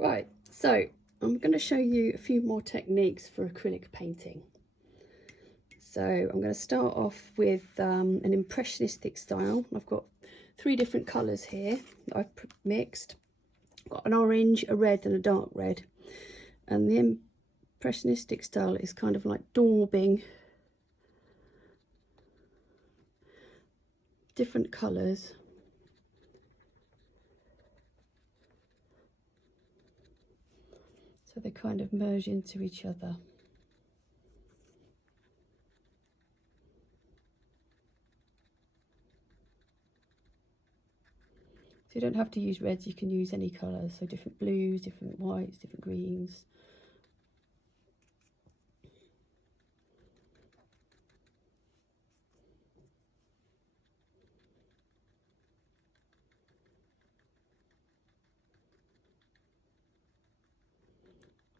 Right, so I'm going to show you a few more techniques for acrylic painting. So I'm going to start off with an impressionistic style. I've got 3 different colours here that I've mixed. I've got an orange, a red and a dark red. And the impressionistic style is kind of like daubing different colours so they kind of merge into each other. So you don't have to use reds, you can use any colours, so different blues, different whites, different greens.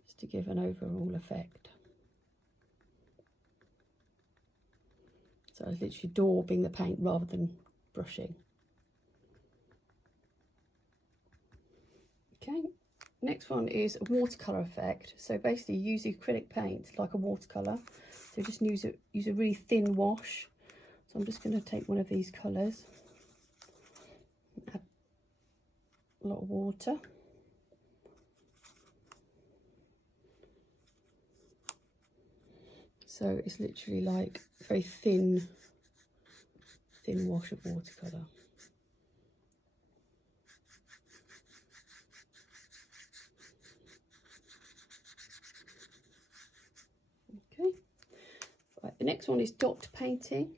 Just to give an overall effect. So I was literally daubing the paint rather than brushing. Okay, next one is a watercolor effect. So basically use acrylic paint like a watercolor. So just use a really thin wash. So I'm just going to take one of these colours, add a lot of water. So it's literally like a very thin wash of watercolour. Okay, right, the next one is dot painting.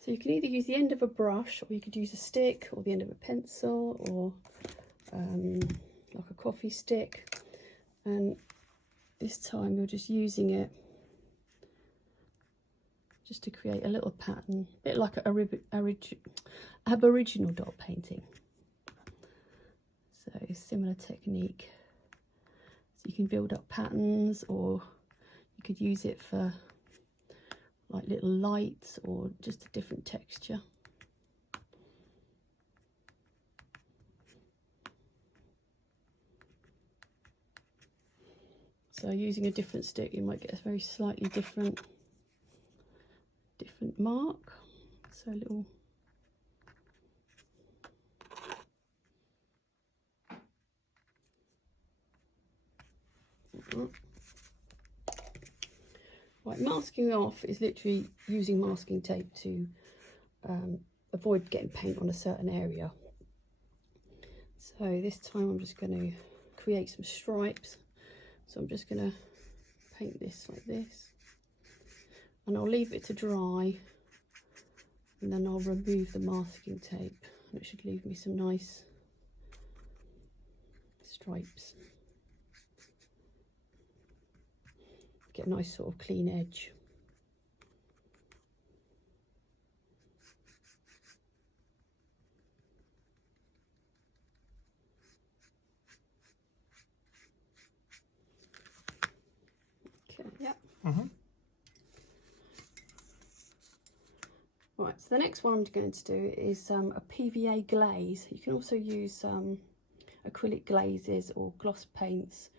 So you can either use the end of a brush, or you could use a stick, or the end of a pencil, or like a coffee stick. And this time you're just using it just to create a little pattern, a bit like Aboriginal dot painting. So similar technique. So you can build up patterns, or you could use it for like little lights or just a different texture. So using a different stick, you might get a very slightly different mark. So a little right, masking off is literally using masking tape to avoid getting paint on a certain area. So this time I'm just going to create some stripes. So I'm just going to paint this like this, and I'll leave it to dry, and then I'll remove the masking tape, and it should leave me some nice stripes. Get a nice sort of clean edge. Okay, yeah. Right, so the next one I'm going to do is a Pva glaze. You can also use acrylic glazes or gloss paints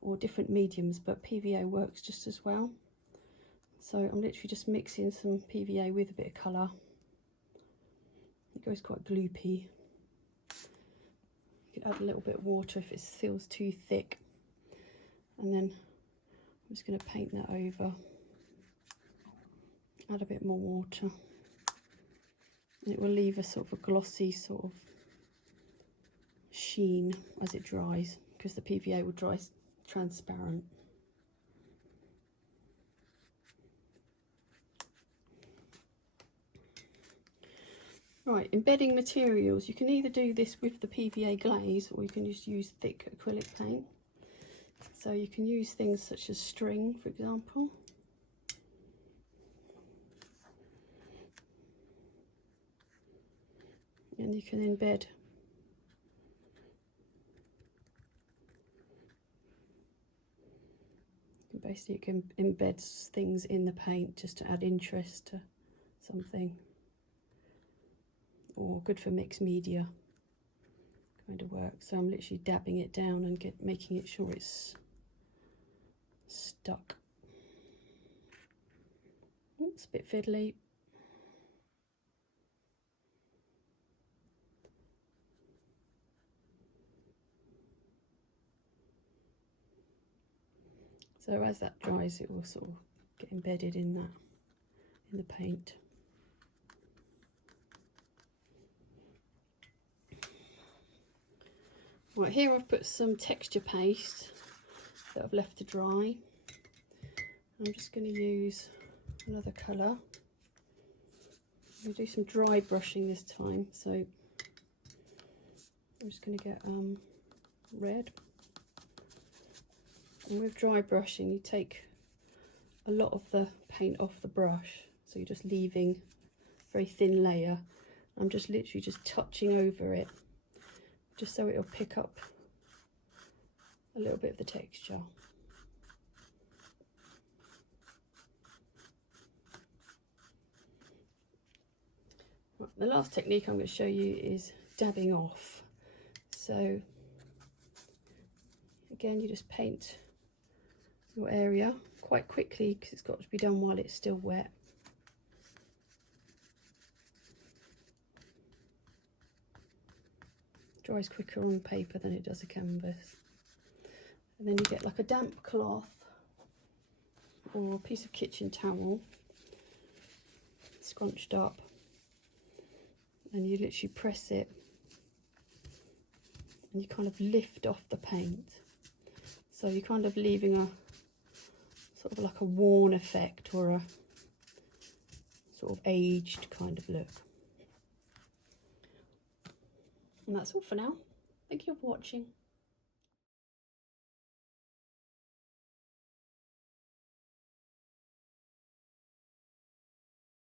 or different mediums, but PVA works just as well. So I'm literally just mixing some PVA with a bit of colour. It goes quite gloopy. You could add a little bit of water if it feels too thick, and then I'm just going to paint that over. Add a bit more water, and it will leave a sort of a glossy sort of sheen as it dries, because the PVA will dry transparent. Right, embedding materials. You can either do this with the PVA glaze, or you can just use thick acrylic paint. So you can use things such as string, for example. And you can embed. Basically, you can embed things in the paint just to add interest to something. Or good for mixed media. going to work. So I'm literally dabbing it down and making it sure it's stuck. It's a bit fiddly. So as that dries, it will sort of get embedded in the paint. Right, here I've put some texture paste that I've left to dry. I'm just going to use another colour. I'm going to do some dry brushing this time, so I'm just going to get red. And with dry brushing, you take a lot of the paint off the brush, so you're just leaving a very thin layer. I'm just literally just touching over it, just so it'll pick up a little bit of the texture. Right, the last technique I'm going to show you is dabbing off. So again, you just paint your area quite quickly because it's got to be done while it's still wet. It dries quicker on paper than it does a canvas. And then you get like a damp cloth or a piece of kitchen towel scrunched up, and you literally press it and you kind of lift off the paint. So you're kind of leaving a sort of like a worn effect or a sort of aged kind of look. And that's all for now. Thank you for watching.